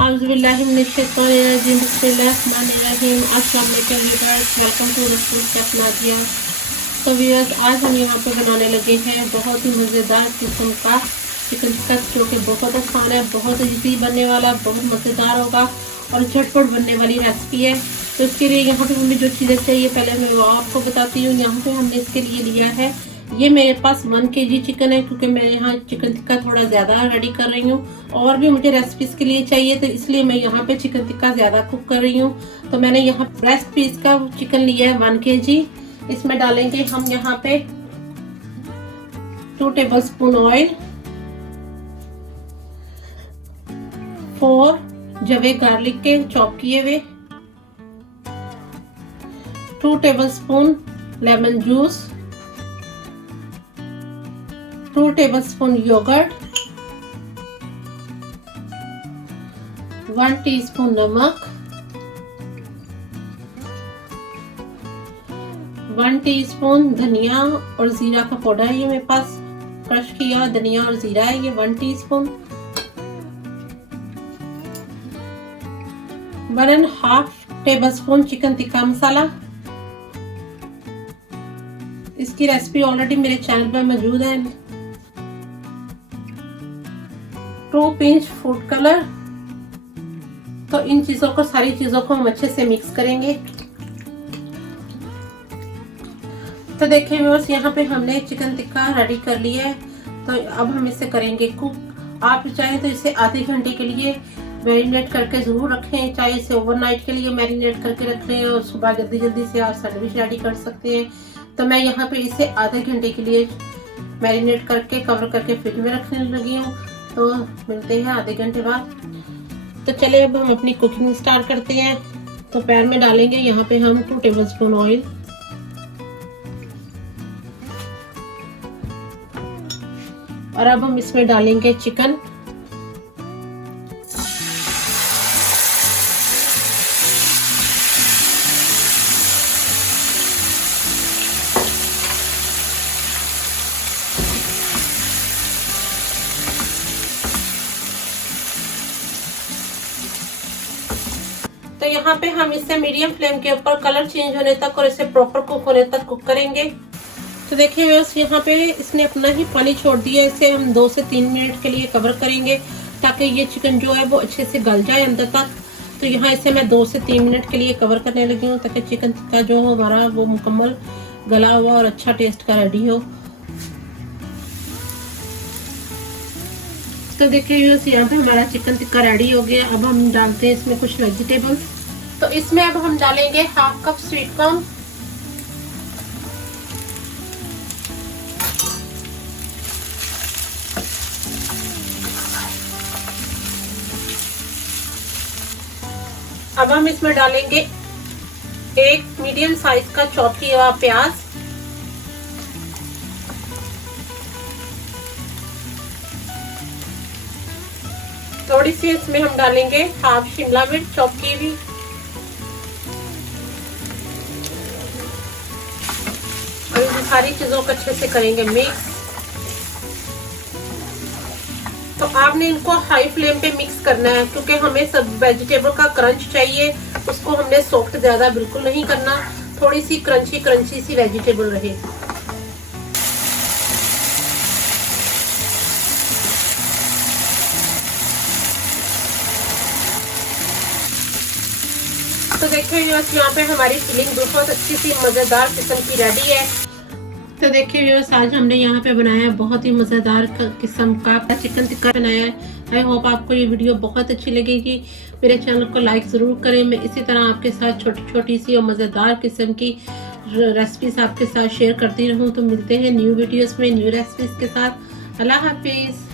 आउज़ुबिल्लाहिमिनश्शैतानिर्रजीम बिस्मिल्लाहिर्रहमानिर्रहीम। अस्सलाम वालेकुम व्यूअर्स, वेलकम टू रसूल शेफ नादिया। तो व्यूअर्स, आज हम यहाँ पे बनाने लगे हैं बहुत ही मज़ेदार किस्म का चिकन टिक्का, जो कि बहुत आसान है, बहुत इजी बनने वाला, बहुत मज़ेदार होगा और झटपट बनने वाली रेसिपी है। तो इसके लिए यहाँ पे हमें जो चीज़ें चाहिए पहले मैं वो आपको बताती हूँ। यहाँ पे हमने इसके लिए लिया है, ये मेरे पास 1 kg चिकन है, क्योंकि मैं यहाँ चिकन टिक्का थोड़ा ज़्यादा रेडी कर रही हूँ और भी मुझे रेसिपीज़ के लिए चाहिए, तो इसलिए मैं यहाँ पे चिकन टिक्का ज़्यादा कुक कर रही हूँ। तो मैंने यहाँ ब्रेस्ट पीस का चिकन लिया है 1 kg। इसमें डालेंगे हम यहाँ पे 2 टेबलस्पून ऑयल, 4 जवे गार्लिक के चॉप किए हुए, 2 tablespoon lemon juice, 2 tablespoon yogurt, 1 teaspoon नमक, 1 टीस्पून धनिया और जीरा का पाउडर है, ये मेरे पास क्रश किया धनिया और जीरा है, ये 1 teaspoon, 1.5 tablespoon chicken tikka masala. इसकी रेसिपी ऑलरेडी मेरे चैनल पर मौजूद है। 2 पिंच फूड कलर। तो इन चीजों को, सारी चीजों को हम अच्छे से मिक्स करेंगे। तो देखिए व्यूअर्स, यहाँ पे हमने चिकन टिक्का रेडी कर लिया है। तो अब हम इसे करेंगे कुक। आप चाहे तो इसे आधे घंटे के लिए मैरिनेट करके जरूर रखें, चाहे इसे ओवरनाइट के लिए मैरिनेट करके रख लें और सुबह जल्दी जल्दी से आप सैंडविच रेडी कर सकते हैं। तो मैं यहाँ पे इसे आधे घंटे के लिए मैरिनेट करके कवर करके फ्रिज में रखने लगी हूँ। तो मिलते हैं आधे घंटे बाद। तो चले अब हम अपनी कुकिंग स्टार्ट करते हैं। तो पैन में डालेंगे यहाँ पे हम 2 टेबलस्पून ऑयल, और अब हम इसमें डालेंगे चिकन। तो यहाँ पे हम इसे मीडियम फ्लेम के ऊपर कलर चेंज होने तक और इसे प्रॉपर कुक होने तक कुक करेंगे। तो देखिए व्यूअर्स, यहाँ पे इसने अपना ही पानी छोड़ दिया। इसे हम 2 से 3 मिनट के लिए कवर करेंगे ताकि ये चिकन जो है वो अच्छे से गल जाए अंदर तक। तो यहाँ इसे मैं 2 से 3 मिनट के लिए कवर करने लगी हूँ ताकि चिकन टिक्का जो हमारा वो मुकम्मल गला हुआ और अच्छा टेस्ट का रेडी हो। तो देखिए व्यूअर्स, यहाँ पे हमारा चिकन टिक्का रेडी हो गया। अब हम डालते हैं इसमें कुछ वेजिटेबल्स। तो इसमें अब हम डालेंगे 1/2 कप स्वीट कॉर्न, अब हम इसमें डालेंगे 1 मीडियम साइज का चॉप किया हुआ प्याज, थोड़ी सी इसमें हम डालेंगे 1/2 शिमला मिर्च चॉप की हुई, और इन सारी चीजों को अच्छे से करेंगे मिक्स। तो आपने इनको हाई फ्लेम पे मिक्स करना है, क्योंकि हमें सब वेजिटेबल का क्रंच चाहिए। उसको हमने सॉफ्ट ज्यादा बिल्कुल नहीं करना, थोड़ी सी क्रंची क्रंची सी वेजिटेबल रहे। तो देखिए यहाँ पे हमारी फिलिंग बहुत अच्छी सी मजेदार किस्म की रेडी है। तो देखिए व्यूअर्स, आज हमने यहाँ पे बनाया है बहुत ही मज़ेदार किस्म का चिकन टिक्का बनाया है। आई होप आपको ये वीडियो बहुत अच्छी लगेगी। मेरे चैनल को लाइक ज़रूर करें। मैं इसी तरह आपके साथ छोटी छोटी सी और मज़ेदार किस्म की रेसिपीज़ आपके साथ शेयर करती रहूँ। तो मिलते हैं न्यू वीडियोस में न्यू रेसिपीज़ के साथ। अल्लाह हाफिज़।